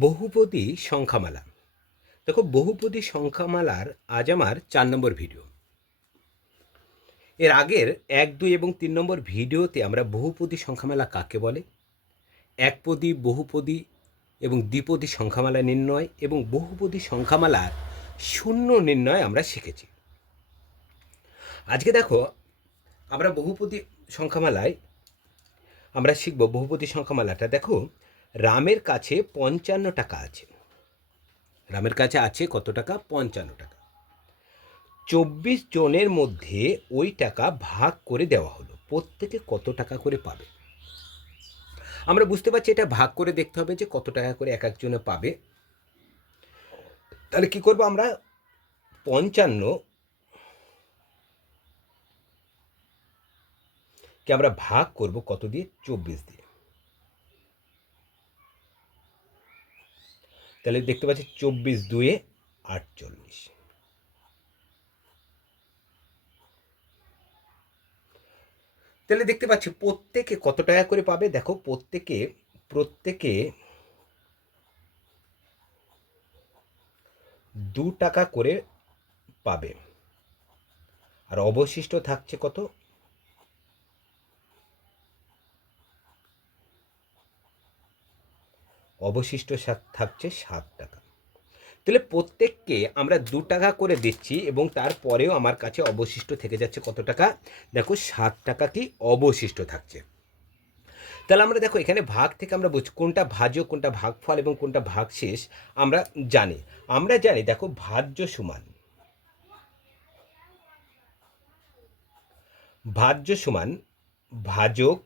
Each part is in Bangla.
বহুপদী সংখ্যামালা। দেখো, বহুপদী সংখ্যামালার আজ আমার চার নম্বর ভিডিও। এর আগের এক, দুই এবং তিন নম্বর ভিডিওতে আমরা বহুপদী সংখ্যামালা কাকে বলে? একপদী, বহুপদী এবং দ্বিপদী সংখ্যামালা নির্ণয় এবং বহুপদী সংখ্যামালার শূন্য নির্ণয় আমরা শিখেছি। আজকে দেখো, আমরা বহুপদী সংখ্যামালায় আমরা শিখব বহুপদী সংখ্যামালাটা। দেখো রামের কাছে পঞ্চান্ন টাকা আছে। রামের কাছে আছে কত টাকা? পঞ্চান্ন টাকা। চব্বিশ জনের মধ্যে ওই টাকা ভাগ করে দেওয়া হলো। প্রত্যেকে কত টাকা করে পাবে? আমরা বুঝতে পারছি এটা ভাগ করে দেখতে হবে যে কত টাকা করে এক একজনে পাবে। তাহলে কি করব আমরা? পঞ্চান্ন কে আমরা ভাগ করব কত দিয়ে? চব্বিশ দিয়ে। তাহলে দেখতে পাচ্ছি চব্বিশ দুয়ে আটচল্লিশ। তাহলে দেখতে পাচ্ছি প্রত্যেকে কত টাকা করে পাবে? দেখো প্রত্যেকে প্রত্যেকে দু টাকা করে পাবে। আর অবশিষ্ট থাকছে কত? অবশিষ্ট থাকছে সাত টাকা। তাহলে প্রত্যেককে আমরা দু টাকা করে দিচ্ছি এবং তারপরেও আমার কাছে অবশিষ্ট থেকে যাচ্ছে কত টাকা? দেখো সাত টাকা কি অবশিষ্ট থাকছে। তাহলে আমরা দেখো এখানে ভাগ থেকে আমরা বুঝি, কোনটা ভাজ্য, কোনটা ভাগফল এবং কোনটা ভাগশেষ আমরা জানি। আমরা জানি দেখো ভাজ্য সমান। ভাজ্য সমান ভাজক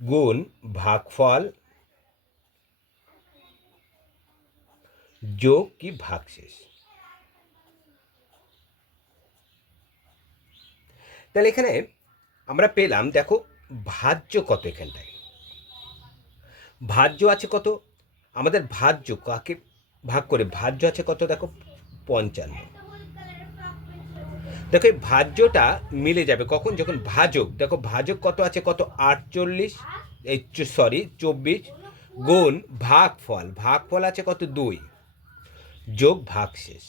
গুণ ভাগফল যোগ কি ভাগশেষ? তাহলে এখানে আমরা পেলাম, দেখো, ভাজ্য কত এখানটায়? ভাজ্য আছে কত? আমাদের ভাজ্য কাকে ভাগ করে? ভাজ্য আছে কত? দেখো, পঞ্চান্ন। দেখো এই ভাজ্যটা মিলে যাবে। কখন? যখন ভাজক, দেখো ভাজক কত আছে? কত? আটচল্লিশ, এই সরি চব্বিশ গুণ ভাগফল। ভাগফল আছে কত? দুই। যোগ ভাগশেষ।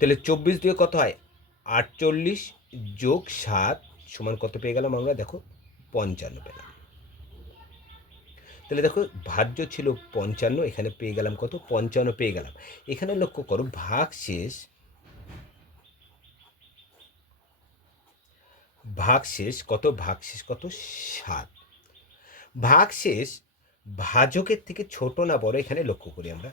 তাহলে চব্বিশ দিয়ে কত হয়? আটচল্লিশ যোগ সাত সমান কত পেয়ে গেলাম আমরা? দেখো, পঞ্চান্ন পেলাম। তাহলে দেখো, ভাজ্য ছিল পঞ্চান্ন, এখানে পেয়ে গেলাম কত? পঞ্চান্ন পেয়ে গেলাম। এখানে লক্ষ্য করো, ভাগশেষ ভাগশেষ কত ভাগশেষ কত? সাত। ভাগশেষ ভাজকের থেকে ছোট না বড়? এখানে লক্ষ্য করি আমরা।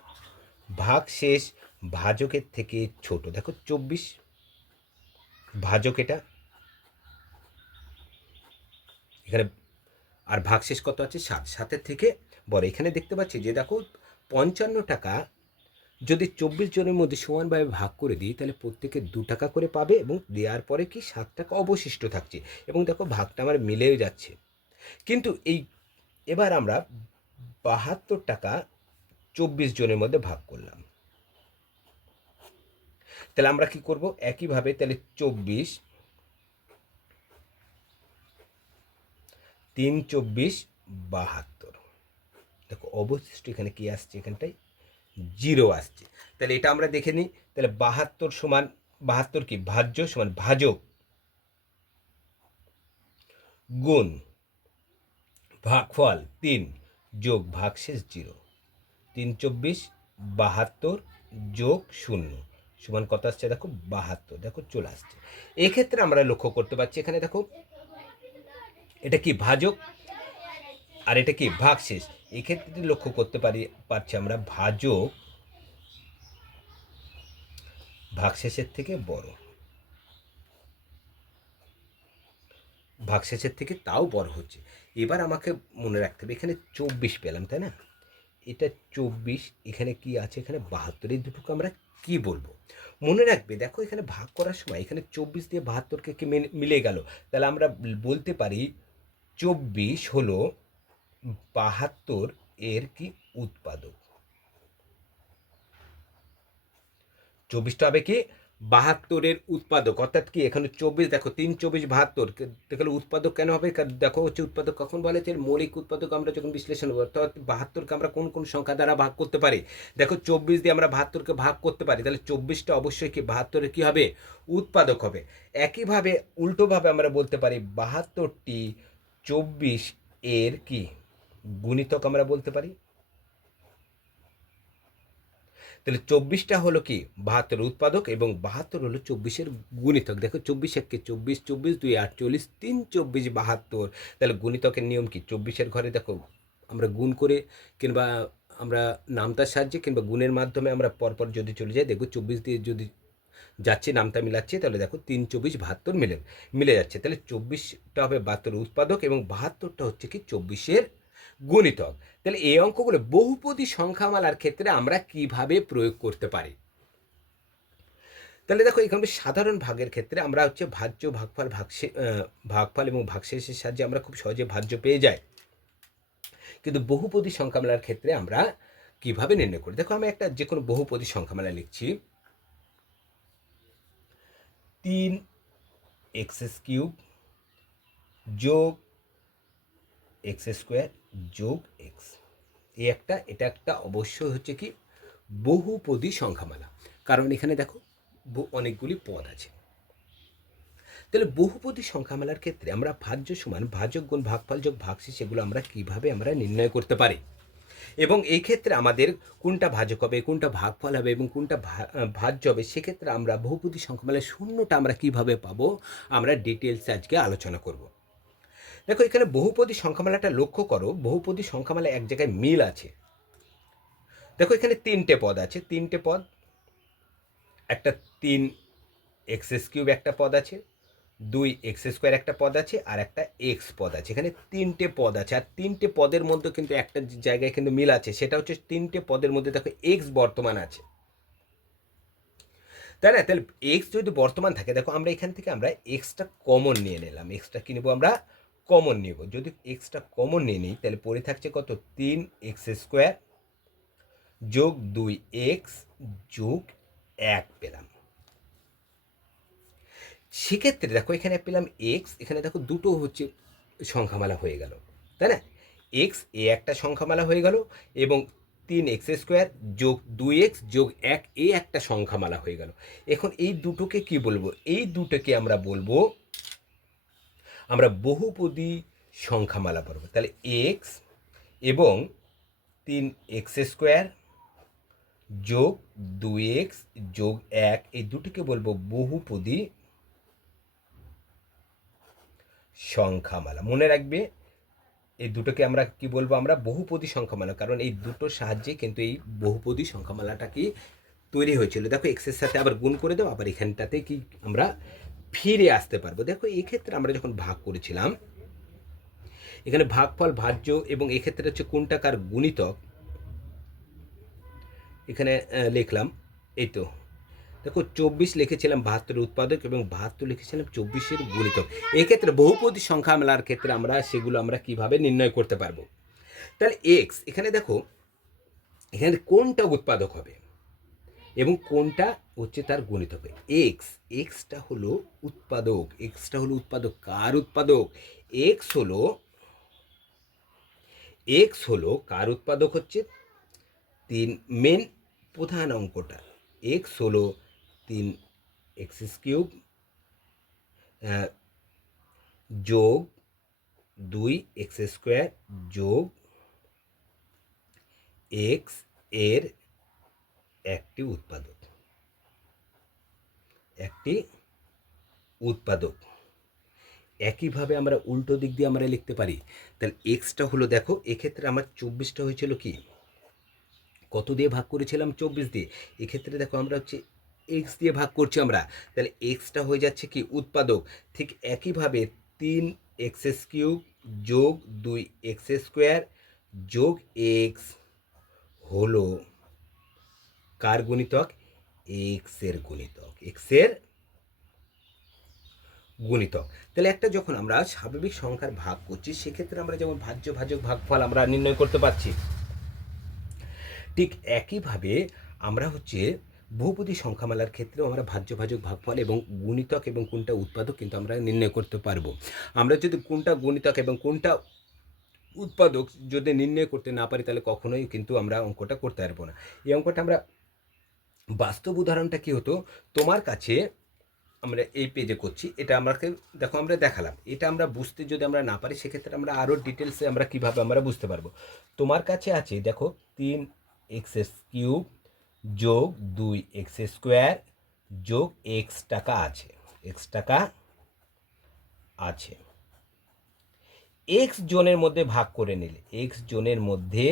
ভাগশেষ ভাজকের থেকে ছোট। দেখো, চব্বিশ ভাজক এটা। এখানে আর ভাগশেষ কত আছে? সাত। সাতের থেকে বড়। এখানে দেখতে পাচ্ছি যে, দেখো, পঞ্চান্ন টাকা যদি চব্বিশ জনের মধ্যে সমানভাবে ভাগ করে দিই, তাহলে প্রত্যেকে দু টাকা করে পাবে এবং দেওয়ার পরে কি সাত টাকা অবশিষ্ট থাকছে। এবং দেখো, ভাগটা আমার মিলেও যাচ্ছে। কিন্তু এই, এবার আমরা বাহাত্তর টাকা চব্বিশ জনের মধ্যে ভাগ করলাম। তাহলে আমরা কি করব? একইভাবে তাহলে চব্বিশ, তিন চব্বিশ, বাহাত্তর। দেখো, অবশিষ্ট এখানে কি আসছে এখানটায়? জিরো আসছে। তাহলে এটা আমরা দেখে নিই। তাহলে বাহাত্তর সমান, বাহাত্তর কি? ভাজ্য সমান ভাজক গুণ ভাগফল তিন যোগ ভাগশেষ জিরো। তিন চব্বিশ, বাহাত্তর যোগ শূন্য। সমান কত আসছে দেখো? বাহাত্তর। দেখো, চলে আসছে। এক্ষেত্রে আমরা লক্ষ্য করতে পারছি এখানে দেখো, এটা কি ভাজক? আর এটা কি ভাগশেষ এক্ষেত্রে লক্ষ্য করতে পারি, পারছি আমরা ভাজক ভাগশেষের থেকে বড়। ভাগশেষের থেকে তাও বড় হচ্ছে। এবার আমাকে মনে রাখতে হবে, এখানে চব্বিশ পেলাম, তাই না? এটা চব্বিশ, এখানে কি আছে? এখানে বাহাত্তর, এই দুটোকে আমরা কি বলব? মনে রাখবে, দেখো এখানে ভাগ করার সময় এখানে চব্বিশ দিয়ে বাহাত্তরকে কি মিলে গেল? তাহলে আমরা বলতে পারি, চব্বিশ হলো বাহাত্তর এর কি উৎপাদক? চব্বিশটা হবে কি? বাহাত্তরের উৎপাদক, অর্থাৎ কি এখানে চব্বিশ, দেখো তিন, চব্বিশ, বাহাত্তর তাহলে উৎপাদক কেন হবে? দেখো হচ্ছে উৎপাদক কখন বলে যে মৌলিক উৎপাদক আমরা যখন বিশ্লেষণ করব, অর্থাৎ বাহাত্তরকে আমরা কোন কোন সংখ্যা দ্বারা ভাগ করতে পারি? দেখো চব্বিশ দিয়ে আমরা বাহাত্তরকে ভাগ করতে পারি, তাহলে চব্বিশটা অবশ্যই কি বাহাত্তরে কী হবে? উৎপাদক হবে। একইভাবে উল্টোভাবে আমরা বলতে পারি বাহাত্তরটি চব্বিশ এর কি গুণিতক আমরা বলতে পারি? তাহলে চব্বিশটা হলো কি? বাহাত্তর উৎপাদক এবং বাহাত্তর হলো চব্বিশের গুণিতক। দেখো চব্বিশ এককে চব্বিশ চব্বিশ দুই, আটচল্লিশ, তিন, চব্বিশ, বাহাত্তর। তাহলে গুণিতকের নিয়ম কি? চব্বিশের ঘরে দেখো, আমরা গুণ করে কিংবা আমরা নামতার সাহায্যে কিংবা গুণের মাধ্যমে আমরা পরপর যদি চলে যাই দেখব চব্বিশ দিয়ে যদি যাচ্ছে, নামতা মিলাচ্ছি, তাহলে দেখো তিন, চব্বিশ, বাহাত্তর মিলে মিলে যাচ্ছে। তাহলে চব্বিশটা হবে বাহাত্তর উৎপাদক এবং বাহাত্তরটা হচ্ছে কি? চব্বিশের গুণিতক। তাহলে এই অঙ্কগুলো বহুপদী সংখ্যামালার ক্ষেত্রে আমরা কীভাবে প্রয়োগ করতে পারি? তাহলে দেখো, এখানে সাধারণ ভাগের ক্ষেত্রে আমরা হচ্ছে ভাজ্য, ভাগফল, ভাগশে ভাগফল এবং ভাগশেষের সাহায্যে আমরা খুব সহজে ভাজ্য পেয়ে যাই। কিন্তু বহুপদী সংখ্যামালার ক্ষেত্রে আমরা কীভাবে নির্ণয় করি? দেখো, আমি একটা যে কোনো বহুপদী সংখ্যামালা লিখছি। তিন এক্স কিউব যোগ এক্স স্কোয়ার যোগ এক্স। এই একটা, এটা একটা অবশ্যই হচ্ছে কি বহুপদী সংখ্যামালা। কারণ এখানে দেখো অনেকগুলি পদ আছে। তাহলে বহুপদী সংখ্যামালার ক্ষেত্রে আমরা ভাজ্য সমান ভাজক গুণ ভাগফল যোগ ভাগশেষ, সেগুলো আমরা কীভাবে আমরা নির্ণয় করতে পারি? এবং এই ক্ষেত্রে আমাদের কোনটা ভাজক হবে, কোনটা ভাগফল হবে এবং কোনটা ভাজ্য হবে, সেক্ষেত্রে আমরা বহুপদী সংখ্যামালার শূন্যটা আমরা কীভাবে পাবো, আমরা ডিটেলসে আজকে আলোচনা করব। দেখো, এখানে বহুপদী সংখ্যামালাটা লক্ষ্য করো, বহুপদী সংখ্যামালা এক জায়গায় মিল আছে। দেখো, এখানে তিনটে পদ আছে, তিনটে পদ, একটা তিন এক্স কিউব একটা পদ আছে, দুই এক্স স্কোয়ার একটা পদ আছে, আর একটা এক্স পদ আছে। এখানে তিনটে পদ আছে, আর তিনটে পদের মধ্যে কিন্তু একটা জায়গায় কিন্তু মিল আছে, সেটা হচ্ছে তিনটে পদের মধ্যে দেখো, এক্স বর্তমান আছে। তাই না? তাহলে এক্স যদি বর্তমান থাকে, দেখো, আমরা এখান থেকে আমরা এক্সটা কমন নিয়ে নিলাম, এক্সটা কি নেব আমরা? কমন নেব। যদি এক্সটা কমন নিয়ে নিই, তাহলে পড়ে থাকছে কত? তিন এক্স স্কোয়ার যোগ দুই এক্স যোগ এক পেলাম। সেক্ষেত্রে দেখো এখানে পেলাম এক্স এখানে দেখো দুটো হচ্ছে সংখ্যামালা হয়ে গেল, তাই না? এক্স এ একটা সংখ্যামালা হয়ে গেল এবং তিন এক্স স্কোয়ার যোগ দুই এক্স যোগ এক, এ একটা সংখ্যামালা হয়ে গেল। এখন এই দুটোকে কি বলব? এই দুটোকে আমরা বলব আমরা বহুপদী সংখ্যামালা পড়ব। তাহলে এক্স এবং তিন এক্স স্কোয়ার যোগ দুই এক্স যোগ এক, এই দুটিকে বলব বহুপদী সংখ্যামালা। মনে রাখবে, এই দুটোকে আমরা কি বলব, আমরা বহুপদী সংখ্যামালা, কারণ এই দুটোর সাহায্যে কিন্তু এই বহুপদী সংখ্যামালাটা কি তৈরি হয়েছিল। দেখো এক্সের সাথে আবার গুণ করে দেবো আবার এখানটাতে কি আমরা ফিরে আসতে পারব। দেখো, এক্ষেত্রে আমরা যখন ভাগ করেছিলাম, এখানে ভাগফল ভাজ্য এবং এক্ষেত্রে হচ্ছে কোনটা কার গুণিতক, এখানে লিখলাম, এই তো। দেখো, চব্বিশ লিখেছিলাম বাহাত্তর উৎপাদক এবং বাহাত্তর লিখেছিলাম চব্বিশের গুণিতক। এক্ষেত্রে বহুপদী সংখ্যা মেলার ক্ষেত্রে আমরা সেগুলো আমরা কীভাবে নির্ণয় করতে পারব? তাহলে এক্স এখানে দেখো, এখানে কোনটা উৎপাদক হবে? এবং কোনটা হচ্ছে তার গণিত হবে? এক্স এক্সটা হলো উৎপাদক এক্সটা হলো উৎপাদক, কার উৎপাদক? এক্স হলো এক্স হলো কার উৎপাদক হচ্ছে? তিন মেন প্রধান অঙ্কটা। এক্স হলো তিন এক্স কিউব যোগ দুই এক্স স্কোয়ার যোগ এক্সের একটি উৎপাদক। একটি উৎপাদক। একইভাবে আমরা উল্টো দিক দিয়ে আমরা লিখতে পারি। তাহলে এক্সটা হলো দেখো, এক্ষেত্রে আমার চব্বিশটা হয়েছিল কি? কত দিয়ে ভাগ করেছিলাম? চব্বিশ দিয়ে। এক্ষেত্রে দেখো আমরা হচ্ছে এক্স দিয়ে ভাগ করছি আমরা। তাহলে এক্সটা হয়ে যাচ্ছে কি? উৎপাদক। ঠিক একইভাবে তিন এক্স কিউব যোগ দুই এক্স স্কোয়ার যোগ এক্স হলো কার গুণিতক? এক্সের গুণিতক। এক্সের গুণিতক। তাহলে একটা যখন আমরা স্বাভাবিক সংখ্যার ভাগ করছি, সেক্ষেত্রে আমরা যেমন ভাজ্য, ভাজক, ভাগফল আমরা নির্ণয় করতে পারছি। ঠিক একইভাবে আমরা হচ্ছে বহুপদী সংখ্যামালার ক্ষেত্রেও আমরা ভাজ্যভাজক ভাগফল এবং গুণিতক এবং কোনটা উৎপাদক কিন্তু আমরা নির্ণয় করতে পারব। আমরা যদি কোনটা গুণিতক এবং কোনটা উৎপাদক যদি নির্ণয় করতে না পারি, তাহলে কখনোই কিন্তু আমরা অঙ্কটা করতে পারব না। এই অঙ্কটা আমরা বাস্তব উদাহরণটা কি হতো? তোমার কাছে আমরা এই পেজে করছি, এটা আমাকে দেখো আমরা দেখালাম। এটা আমরা বুঝতে যদি আমরা না পারি, সেক্ষেত্রে আমরা আরও ডিটেলসে আমরা কীভাবে আমরা বুঝতে পারব? তোমার কাছে আছে, দেখো, তিন এক্স কিউব যোগ দুই এক্স স্কোয়ার যোগ এক্স টাকা আছে এক্স টাকা আছে। এক্স জোনের মধ্যে ভাগ করে নিলে এক্স জোনের মধ্যে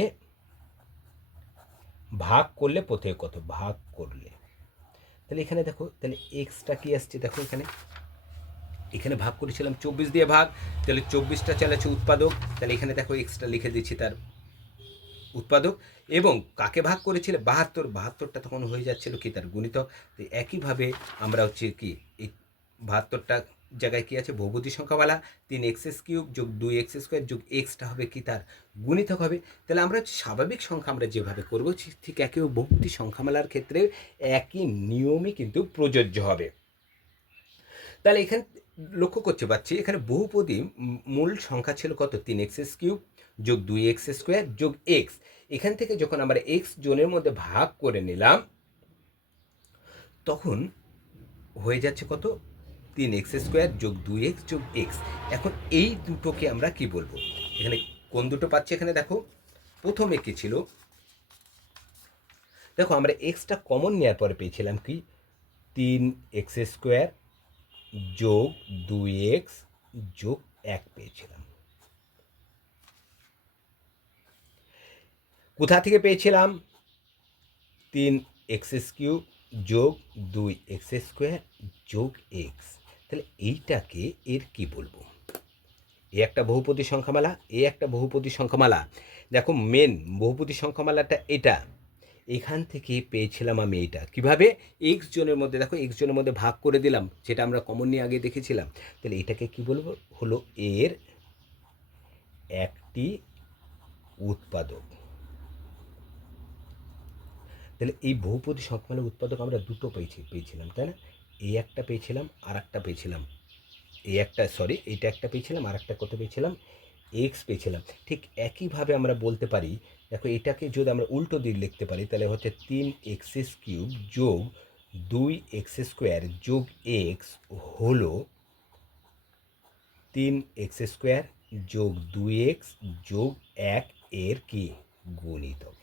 ভাগ করলে প্রত্যেক কত? ভাগ করলে। তাহলে এখানে দেখো, তাহলে এক্সটা কি আসছে? দেখো এখানে। এখানে ভাগ করেছিলাম চব্বিশ দিয়ে ভাগ, তাহলে চব্বিশটা চালাচ্ছে উৎপাদক। তাহলে এখানে দেখো এক্সট্রা লিখে দিচ্ছি তার উৎপাদক। এবং কাকে ভাগ করেছিল? বাহাত্তর। বাহাত্তরটা তখন হয়ে যাচ্ছিল কি? তার গুণিতক। তো একইভাবে আমরা হচ্ছে কি, এই বাহাত্তরটা জায়গায় কি আছে? বহুপদী সংখ্যাওয়ালা তিন এক্স এস কিউব যোগ দুই এক্স স্কোয়ার যোগ এক্সটা হবে কি তার? গুণিতক হবে। তাহলে আমরা স্বাভাবিক সংখ্যা আমরা যেভাবে করব, ঠিক একই বহুপদী সংখ্যামালার ক্ষেত্রে একই নিয়মই কিন্তু প্রযোজ্য হবে। তাহলে এখানে, লক্ষ্য করতে পারছি, এখানে বহুপদী মূল সংখ্যা ছিল কত? তিন এক্স এস কিউব যোগ দুই এক্স স্কোয়ার যোগ এক্স। এখান থেকে যখন আমরা এক্স জোনের মধ্যে ভাগ করে নিলাম, তখন হয়ে যাচ্ছে কত? তিন এক্স স্কোয়ার যোগ দুই এক্স যোগ এক্স। এখন এই দুটোকে আমরা কি বলব? এখানে কোন দুটো পাচ্ছি এখানে দেখো? প্রথমে কি ছিল? দেখো, আমরা এক্সটা কমন নেওয়ার পরে পেয়েছিলাম কি? তিন এক্স স্কোয়ার যোগ দুই এক্স যোগ এক পেয়েছিলাম। কোথা থেকে পেয়েছিলাম? তিন এক্স কিউব যোগ দুই এক্স স্কোয়ার যোগ এক্স। তাহলে এইটাকে এর কি বলব? এ একটা বহুপদী সংখ্যামালা, এ একটা বহুপদী সংখ্যামালা। দেখো মেন বহুপদী সংখ্যামালাটা এটা। এখান থেকে পেয়েছিলাম আমি এইটা। কীভাবে? এক্স জনের মধ্যে, দেখো এক্স জনের মধ্যে ভাগ করে দিলাম, যেটা আমরা কমন নিয়ে আগে দেখেছিলাম। তাহলে এটাকে কি বলব? হলো এর একটি উৎপাদক। তাহলে এই বহুপদী সংখ্যামালার উৎপাদক আমরা দুটো পেয়েছি, পেয়েছিলাম, তাই না? এই একটা পেয়েছিলাম, আর একটা পেয়েছিলাম। এই একটা সরি এইটা একটা পেয়েছিলাম, আর একটা কত পেয়েছিলাম? এক্স পেয়েছিলাম। ঠিক একইভাবে আমরা বলতে পারি, দেখো এটাকে যদি আমরা উল্টো দিক লিখতে পারি, তাহলে হচ্ছে তিন এক্সএস কিউব যোগ দুই এক্স স্কোয়ার যোগ এক্স হলো তিন এক্স স্কোয়ার যোগ দুই এক্স যোগ এক এর কি? গুণিতক।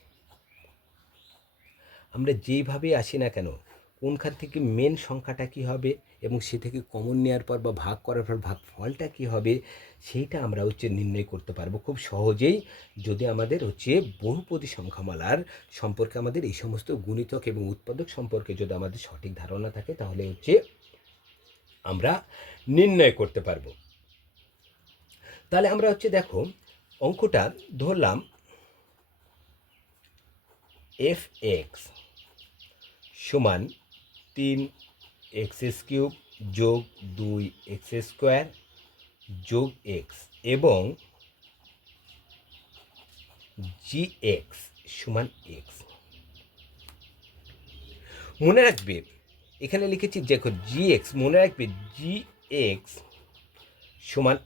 আমরা যেইভাবে আসি না কেন কোনখান থেকে মেন সংখ্যাটা কি হবে এবং সে থেকে কমন নেওয়ার পর বা ভাগ করার পর ভাগ ফলটা কি হবে, সেইটা আমরা হচ্ছে নির্ণয় করতে পারব খুব সহজেই যদি আমাদের হচ্ছে বহুপদী সংখ্যামালার সম্পর্কে আমাদের এই সমস্ত গুণিতক এবং উৎপাদক সম্পর্কে যদি আমাদের সঠিক ধারণা থাকে তাহলে হচ্ছে আমরা নির্ণয় করতে পারব। তাহলে আমরা হচ্ছে দেখো অঙ্কটা ধরলাম এফ এক্স সমান তিন এক্স কিউব যোগ দুই এক্স স্কোয়ার যোগ এক্স এবং জি এক্স সমান এক্স। মনে রাখবে, এখানে লিখেছি, দেখো, জি এক্স, মনে রাখবে, জি এক্স সমান,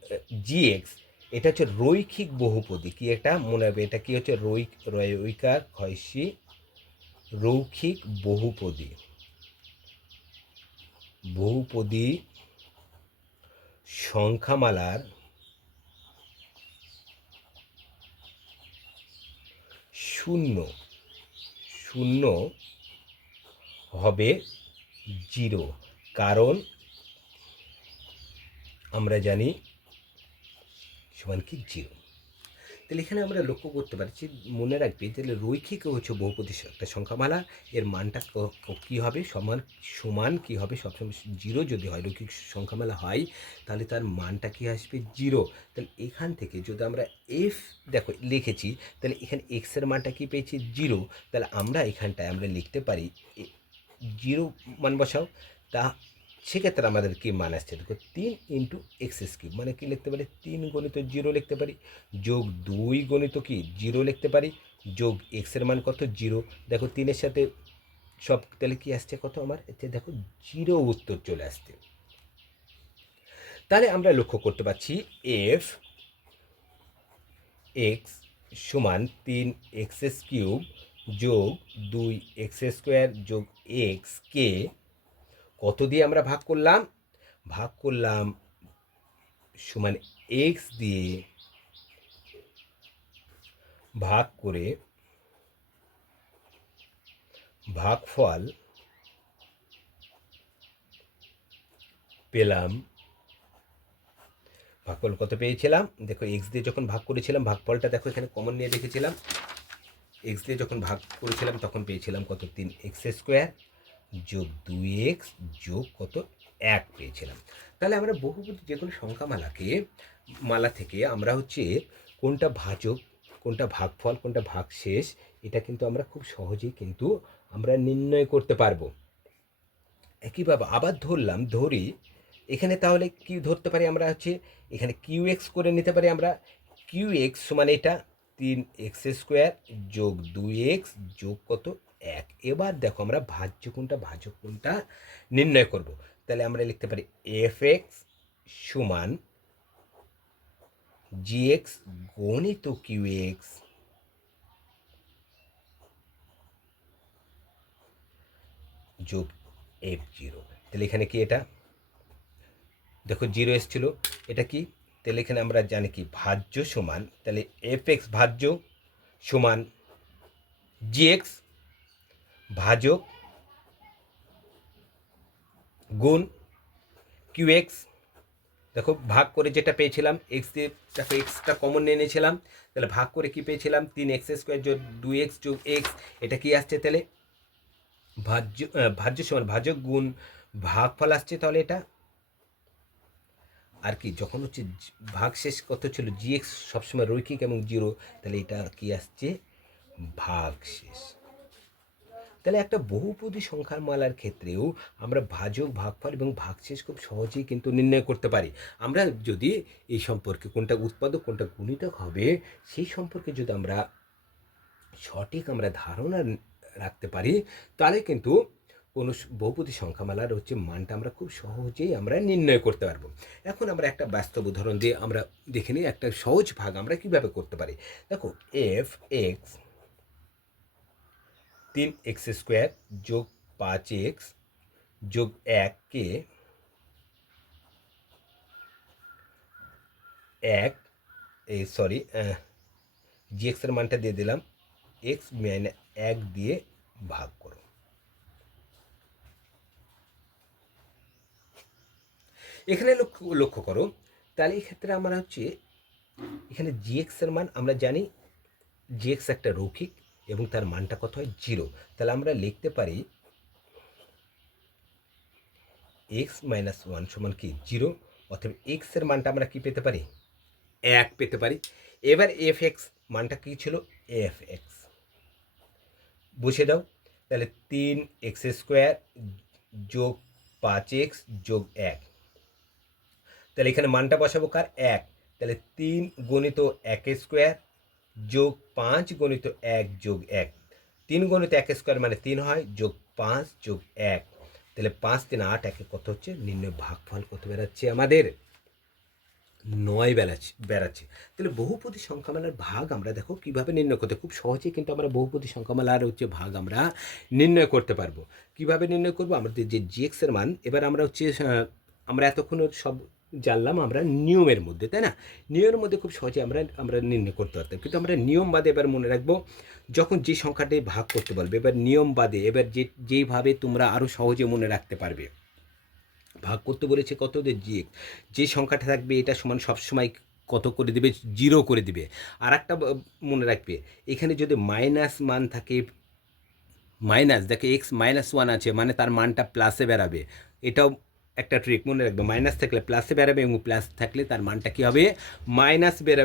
জি এক্স, এটা হচ্ছে রৈখিক বহুপদী। কি এটা মনে রাখবে, এটা কি হচ্ছে রৈক রৈকার, ক্ষয়সী, রৈখিক বহুপদী। বহুপদী সংখ্যামালার শূন্য শূন্য হবে জিরো। কারণ আমরা জানি সমান কি? জিরো। তাহলে এখানে আমরা লক্ষ্য করতে পারছি, মনে রাখবে তাহলে রৈখিক হচ্ছে বহুপদী একটা সংখ্যামালা, এর মানটা ক- হবে? সমান সমান কী হবে? সবসময় জিরো যদি হয়, রৈখিক সংখ্যামালা হয়, তাহলে তার মানটা কী আসবে? জিরো। তাহলে এখান থেকে যদি আমরা এফ দেখো, লিখেছি, তাহলে এখানে এক্সের মানটা কী পেয়েছি? জিরো। তাহলে আমরা এখানটায় আমরা লিখতে পারি জিরো মান বসাও, তা সেক্ষেত্রে আমাদের কি মান আসছে? দেখো, তিন ইন্টু এক্স কিউব মানে কি লিখতে পারি? তিন গণিত জিরো লিখতে পারি। যোগ দুই গণিত কি? জিরো লিখতে পারি। যোগ এক্সের মান কত? জিরো দেখো, তিনের সাথে সব, তাহলে কি আসছে কত আমার? এতে দেখো জিরো উত্তর চলে আসছে। তাহলে আমরা লক্ষ্য করতে পারছি এফ এক্স সমান তিন এক্স কিউব যোগ দুই এক্স স্কোয়ার যোগ এক্স কে কত দিয়ে আমরা ভাগ করলাম? ভাগ করলাম সমান এক্স দিয়ে ভাগ করে ভাগফল পেলাম। ভাগফল কত পেয়েছিলাম? দেখো এক্স দিয়ে যখন ভাগ করেছিলাম, ভাগফলটা দেখো এখানে কমন নিয়ে রেখেছিলাম। এক্স দিয়ে যখন ভাগ করেছিলাম, তখন পেয়েছিলাম কত? তিন এক্স স্কোয়ার যোগ দুই এক্স যোগ কত? এক পেয়েছিলাম। তাহলে আমরা বহুপতি যে কোনো সংখ্যামালাকে, মালা থেকে আমরা হচ্ছে কোনটা ভাজক, কোনটা ভাগফল, কোনটা ভাগশেষ, এটা কিন্তু আমরা খুব সহজেই কিন্তু আমরা নির্ণয় করতে পারব। একইভাবে আবার ধরলাম, ধরি, এখানে তাহলে কি ধরতে পারি আমরা হচ্ছে, এখানে কিউ এক্স করে নিতে পারি আমরা, কিউ এক্স সমান এটা, তিন এক্স স্কোয়ার যোগ দুই এক্স যোগ কত? এক। এবার দেখো আমরা ভাজ্য কোনটা ভাজক কোনটা নির্ণয় করব। তাহলে আমরা লিখতে পারি এফ এক্স সমান জি এক্স গণিত কিউ এক্স যোগ এফ জিরো তাহলে এখানে কি এটা? দেখো জিরো এসছিল, এটা কি? তাহলে এখানে আমরা জানি কি, ভাজ্য সমান, তাহলে এফ এক্স ভাজ্য সমান জি এক্স ভাজক, গুণ, কিউ এক্স, দেখো ভাগ করে যেটা পেয়েছিলাম এক্স দিয়ে, দেখো এক্সটা কমন নিয়ে নিয়েছিলাম, তাহলে ভাগ করে কি পেয়েছিলাম? তিন এক্স স্কোয়ার যোগ দুই এক্স যোগ এক্স, এটা কি আসছে তাহলে? ভাজ্য ভাজ্য সমান ভাজক গুণ ভাগফল আসছে তাহলে এটা? আর কি, যখন হচ্ছে ভাগ শেষ কত ছিল? জি এক্স সবসময় রৈখিক এবং জিরো তাহলে এটা কি আসছে? ভাগ শেষ। তাহলে একটা বহুপদী সংখ্যার মালার ক্ষেত্রেও আমরা ভাজক, ভাগফল এবং ভাগশেষ খুব সহজেই কিন্তু নির্ণয় করতে পারি। আমরা যদি এই সম্পর্কে কোনটা উৎপাদক, কোনটা গুণিতক হবে, সেই সম্পর্কে যদি আমরা সঠিক আমরা ধারণা রাখতে পারি, তাহলে কিন্তু কোনো বহুপদী সংখ্যামালার হচ্ছে মানটা আমরা খুব সহজেই আমরা নির্ণয় করতে পারব। এখন আমরা একটা বাস্তব উদাহরণ দিয়ে আমরা দেখে নিই একটা সহজ ভাগ আমরা কীভাবে করতে পারি। দেখো এফ এক্স তিন এক্স স্কোয়ার যোগ পাঁচ এক্স যোগ এককে এক, এই সরি জি এক্সের মানটা দিয়ে দিলাম এক্স মাইনে এক দিয়ে ভাগ করো। এখানে লক্ষ্য লক্ষ্য করো, তাহলে এই ক্ষেত্রে আমরা হচ্ছে, এখানে জি এক্সের মান আমরা জানি জি এক্স একটা রৌখিক এবং তার মানটা কত হয়? জিরো। তাহলে আমরা লিখতে পারি এক্স মাইনাস ওয়ান সমান কি? জিরো। অথবা এক্সের মানটা আমরা কি পেতে পারি? এক পেতে পারি। এবার এফ এক্স মানটা কী ছিল? এফ এক্স বুঝে দাও। তাহলে তিন এক্স স্কোয়ার যোগ পাঁচ এক্স যোগ এক। তাহলে এখানে মানটা বসাবো কার? এক। তাহলে তিন গণিত এক স্কোয়ার যোগ পাঁচ গণিত এক যোগ এক। তিন গণিত এক স্কোয়ার মানে তিন হয়, যোগ পাঁচ, যোগ এক। তাহলে পাঁচ তিন আট একে কত হচ্ছে? নির্ণয় ভাগফল কত বেরাচ্ছে আমাদের নয় বেড়াচ্ছে বেড়াচ্ছে। তাহলে বহুপদী সংখ্যামালার ভাগ আমরা দেখো কীভাবে নির্ণয় করতে, খুব সহজেই কিন্তু আমরা বহুপদী সংখ্যামালার হচ্ছে ভাগ আমরা নির্ণয় করতে পারব। কীভাবে নির্ণয় করব? আমাদের যে জিএক্স এর মান, এবার আমরা হচ্ছে আমরা এতক্ষণ সব জানলাম আমরা নিয়মের মধ্যে, তাই না? নিয়মের মধ্যে খুব সহজে আমরা আমরা নির্ণয় করতে পারতাম। কিন্তু আমরা নিয়ম বাদে এবার মনে রাখব, যখন যে সংখ্যাটি ভাগ করতে বলবে এবার নিয়ম বাদে, এবার যে যেইভাবে তোমরা আরও সহজে মনে রাখতে পারবে। ভাগ করতে বলেছে কত? জি যে সংখ্যাটা থাকবে, এটা সমান সবসময় কত করে দিবে? জিরো করে দিবে। আর একটা মনে রাখবে, এখানে যদি মাইনাস মান থাকে, মাইনাস, দেখো, এক্স মাইনাস ওয়ান আছে মানে তার মানটা প্লাসে বেরাবে। এটাও একটা ট্রিক মনে রাখবে মাইনাস থাকলে প্লাসে বেরাবে এবং প্লাস থাকলে তার মানটা কী হবে? মাইনাস বেরা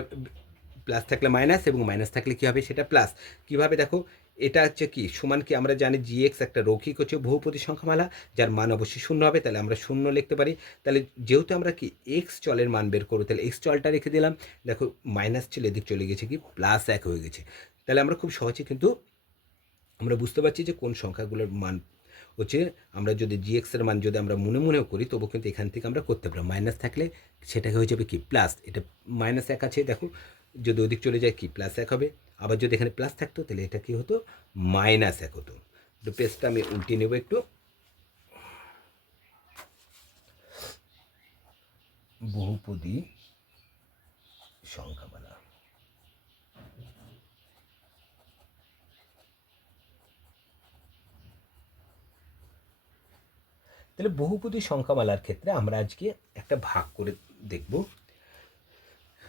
প্লাস থাকলে মাইনাস এবং মাইনাস থাকলে কী হবে? সেটা প্লাস কীভাবে? দেখো, এটা হচ্ছে কি, সমান কি আমরা জানি জি এক্স একটা রৌখিক হচ্ছে বহুপদী সংখ্যামালা যার মান অবশ্যই শূন্য হবে, তাহলে আমরা শূন্য লিখতে পারি। তাহলে যেহেতু আমরা কি এক্স চলের মান বের করব, তাহলে এক্স চলটা রেখে দিলাম। দেখো মাইনাস ছিল এদিক চলে গেছে কি প্লাস এক হয়ে গেছে। তাহলে আমরা খুব সহজে কিন্তু আমরা বুঝতে পারছি যে কোন সংখ্যাগুলোর মান হচ্ছে আমরা যদি জিএক্সের মান যদি আমরা মনে মনেও করি, তবু কিন্তু এখান থেকে আমরা করতে পারব মাইনাস থাকলে সেটাকে হয়ে যাবে কি? প্লাস এটা মাইনাস এক আছে, দেখো। যদি ওদিক চলে যায় কি? প্লাস এক হবে। আবার যদি এখানে প্লাস থাকতো, তাহলে এটা কি হতো? মাইনাস এক হতো। একটু পেজটা আমি উল্টে নেব একটু। বহুপদী সংখ্যা সংখ্যামালা। তাহলে বহুপদী সংখ্যামালার ক্ষেত্রে আমরা আজকে একটা ভাগ করে দেখব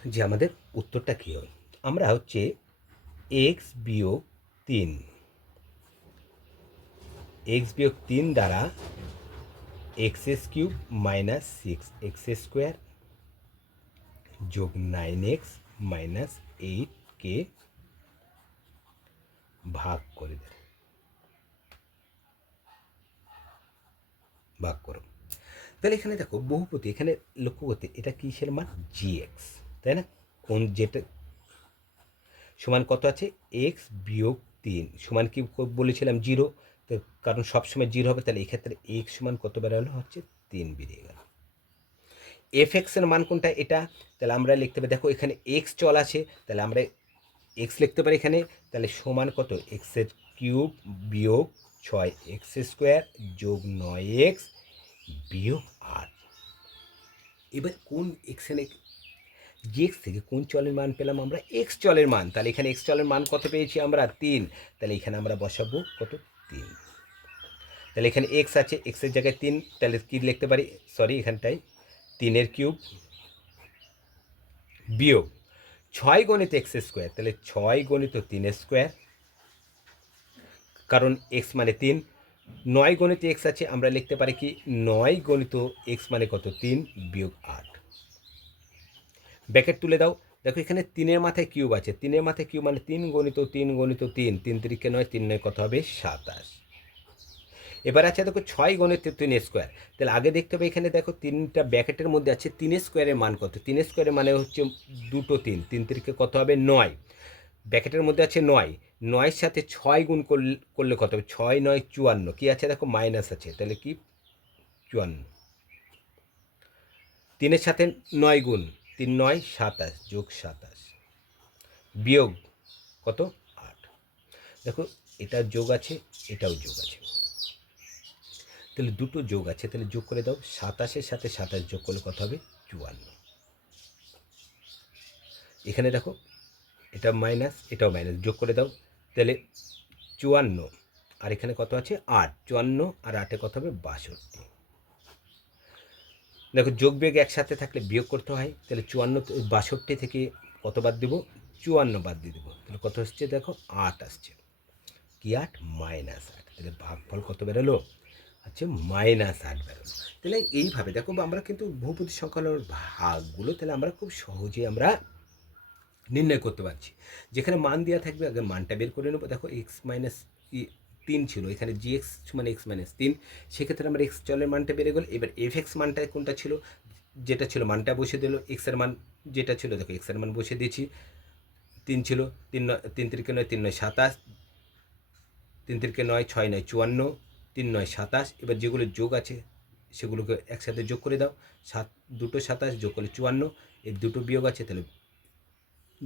যে আমাদের উত্তরটা কী হয়। আমরা হচ্ছে এক্স বিয়োগ তিন এক্স বিয়োগ তিন দ্বারা x S cube minus six x square যোগ নাইন এক্স মাইনাস এইট কে ভাগ করে দেয় ভাগ করো। তাহলে এখানে দেখো বহুপতি, এখানে লক্ষ্য করতে এটা কিসের মান? জি এক্স তাই না? কোন যেটা সমান কত আছে? এক্স বিয়োগ তিন, সমান কি বলেছিলাম? জিরো। তো কারণ সবসময় জিরো হবে, তাহলে এক্ষেত্রে এক্স সমান কত বেরোলো? হচ্ছে তিন বেরিয়ে গেল। এফ এক্সের মান কোনটা? এটা। তাহলে আমরা লিখতে পারি, দেখো এখানে এক্স চল আছে, তাহলে আমরা এক্স লিখতে পারি এখানে। তাহলে সমান কত? এক্সের কিউব বিয়োগ ছয় এক্স স্কোয়ার যোগ নয় এক্স বিয়োগ আট। এবার কোন এক্সেনে জি এক্স থেকে কোন চলের মান পেলাম আমরা? এক্স চলের মান। তাহলে এখানে এক্স চলের মান কত পেয়েছি আমরা? তিন। তাহলে এখানে আমরা বসাবো কত? তিন। তাহলে এখানে এক্স আছে এক্সের জায়গায় তিন। তাহলে কী লিখতে পারি? সরি, এখানটায় তিনের কিউব বিয়োগ। ছয় গণিত এক্স স্কোয়ার। তাহলে ছয় গণিত তিন স্কোয়ার। কারণ এক্স মানে তিন। নয় গণিত এক্স আছে, আমরা লিখতে পারি কি নয় গণিত এক্স মানে কত? তিন বিয়োগ আট। ব্যাকেট তুলে দাও। দেখো এখানে তিনের মাথায় কিউব আছে। তিনের মাথায় কিউব মানে তিন গণিত তিন গণিত, তিন। তিন তিরিকে নয়, তিন নয় কত হবে? সাতাশ। এবার আছে দেখো ছয় গণিত, তিন স্কোয়ার। তাহলে আগে দেখতে হবে এখানে দেখো তিনটা ব্যাকেটের মধ্যে আছে, তিন স্কোয়ারের মান কত? তিন স্কোয়ারের মানে হচ্ছে দুটো তিন। তিন তিরিকে কত হবে? নয়। ব্যাকেটের মধ্যে আছে নয়। নয়ের সাথে ছয় গুণ করলে কত হবে? ছয় নয় চুয়ান্ন। কী আছে? দেখো মাইনাস আছে। তাহলে কি? চুয়ান্ন। তিনের সাথে নয় গুণ। তিন নয়, সাতাশ। যোগ সাতাশ। বিয়োগ কত? আট। দেখো এটা যোগ আছে, এটাও যোগ আছে। তাহলে দুটো যোগ আছে। তাহলে যোগ করে দাও। সাতাশের সাথে সাতাশ যোগ করলে কত হবে? চুয়ান্ন। এখানে দেখো, এটা মাইনাস এটাও মাইনাস যোগ করে দাও। তাহলে চুয়ান্ন, আর এখানে কত আছে? আট। চুয়ান্ন, আর আটে কত হবে? বাষট্টি। দেখো, যোগ বিয়োগ একসাথে থাকলে বিয়োগ করতে হয়। তাহলে চুয়ান্ন, বাষট্টি থেকে কত বাদ দেবো? চুয়ান্ন বাদ দিয়ে দেবো। তাহলে কত আসছে? দেখো, আট আসছে। কি আট? মাইনাস আট। তাহলে ভাগফল কত বেরোলো? আচ্ছা মাইনাস আট বেরোলো। তাহলে এইভাবে, দেখো, আমরা কিন্তু বহুপতি সংখ্যার ভাগগুলো, তাহলে আমরা খুব সহজে আমরা নির্ণয় করতে পারছি। যেখানে মান দেওয়া থাকবে, আগে মানটা বের করে নেব। দেখো এক্স মাইনাস তিন ছিল, এখানে জি এক্স মানে এক্স মাইনাস তিন। সেক্ষেত্রে আমরা এক্স চলের মানটা বেড়ে গেল। এবার এফ এক্স মানটা কোনটা ছিল? যেটা ছিল মানটা বসে দিল। এক্সের মান যেটা ছিল, দেখো এক্সের মান বসে দিয়েছি। তিন ছিল, তিন নয়, তিন তিরিকে নয়, তিন নয় সাতাশ। তিন তিরিকে নয়, ছয় নয় চুয়ান্ন। তিন নয় সাতাশ। এবার যেগুলো যোগ আছে, সেগুলোকে একসাথে যোগ করে দাও। সাত, দুটো সাতাশ যোগ করলে চুয়ান্ন। এর দুটো বিয়োগ আছে, তাহলে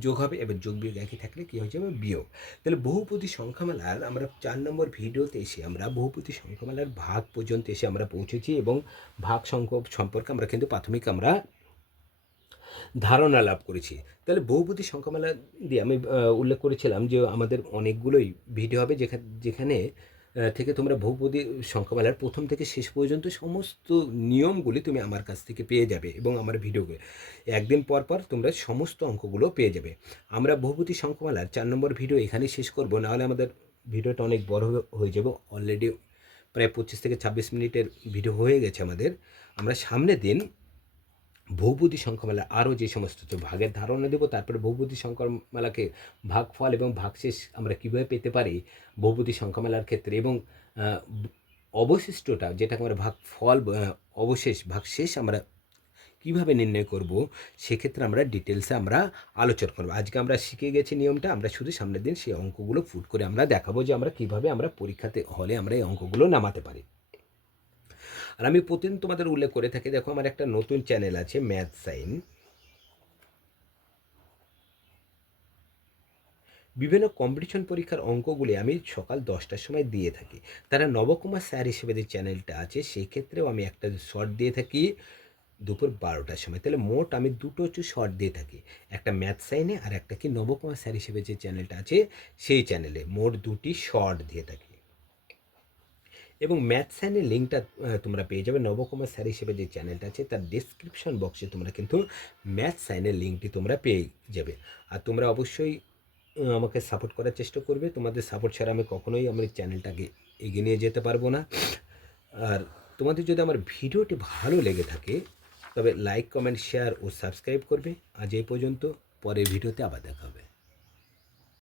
যোগ হবে, এবার যোগ বিয়োগ একই থাকলে কী হয়ে যাবে? বিয়োগ। তাহলে বহুপতি সংখ্যামালার আমরা চার নম্বর ভিডিওতে এসে, আমরা বহুপতি সংখ্যামালার ভাগ পর্যন্ত এসে আমরা পৌঁছেছি এবং ভাগ সংখ্যক সম্পর্কে আমরা কিন্তু প্রাথমিক আমরা ধারণা লাভ করেছি। তাহলে বহুপতি সংখ্যামালা দিয়ে আমি উল্লেখ করেছিলাম যে আমাদের অনেকগুলোই ভিডিও হবে যেখানে যেখানে থেকে তোমরা বহুপদী সংখ্যামালার প্রথম থেকে শেষ পর্যন্ত সমস্ত নিয়মগুলি তুমি আমার কাছ থেকে পেয়ে যাবে এবং আমার ভিডিওগুলো। একদিন পর পর তোমরা সমস্ত অঙ্কগুলো পেয়ে যাবে। আমরা বহুপতি সংখ্যামালার চার নম্বর ভিডিও এখানেই শেষ করব, নাহলে আমাদের ভিডিওটা অনেক বড় হয়ে যাবে। অলরেডি প্রায় পঁচিশ থেকে ছাব্বিশ মিনিটের ভিডিও হয়ে গেছে আমাদের। আমরা সামনের দিন বহুপতি সংখ্যামালা আরও যে সমস্ত ভাগের ধারণা দেবো, তারপরে বহুপতি সংখ্যামালাকে ভাগফল এবং ভাগশেষ আমরা কীভাবে পেতে পারি বহুপতি সংখ্যামালার ক্ষেত্রে এবং অবশিষ্টটা যেটাকে আমরা ভাগফল অবশেষ, ভাগশেষ আমরা কীভাবে নির্ণয় করব সেক্ষেত্রে আমরা ডিটেলসে আমরা আলোচনা করব। আজকে আমরা শিখে গেছি নিয়মটা, আমরা শুধু সামনের দিন সেই অঙ্কগুলো ফুট করে আমরা দেখাবো যে আমরা কীভাবে আমরা পরীক্ষাতে হলে আমরা এই অঙ্কগুলো নামাতে পারি। আর আমি প্রতিদিন তোমাদের উল্লেখ করে থাকি, দেখো আমার একটা নতুন চ্যানেল আছে ম্যাথ সাইন বিভিন্ন কম্পিটিশন পরীক্ষার অঙ্কগুলি আমি সকাল দশটার সময় দিয়ে থাকি। তারা নবকুমার স্যার হিসেবে যে চ্যানেলটা আছে সেই ক্ষেত্রেও আমি একটা শর্ট দিয়ে থাকি দুপুর বারোটার সময়। তাহলে মোট আমি দুটো হচ্ছে শর্ট দিয়ে থাকি। একটা ম্যাথ সাইনে আর একটা কি নবকুমার স্যার হিসেবে যে চ্যানেলটা আছে, সেই চ্যানেলে মোট দুটি শর্ট দিয়ে থাকি। এবং ম্যাথ সাইনের লিঙ্কটা তোমরা পেয়ে যাবে নবকুমার স্যার হিসেবে যে চ্যানেলটা আছে, তার ডিসক্রিপশন বক্সে তোমরা কিন্তু ম্যাথ সাইনের লিঙ্কটি তোমরা পেয়ে যাবে। আর তোমরা অবশ্যই আমাকে সাপোর্ট করার চেষ্টা করবে। তোমাদের সাপোর্ট ছাড়া আমি কখনোই আমার চ্যানেলটাকে এগিয়ে নিয়ে যেতে পারব না। আর তোমাদের যদি আমার ভিডিওটি ভালো লেগে থাকে, তবে লাইক কমেন্ট শেয়ার ও সাবস্ক্রাইব করবে। আজ এই পর্যন্ত, পরের ভিডিওতে আবার দেখা হবে।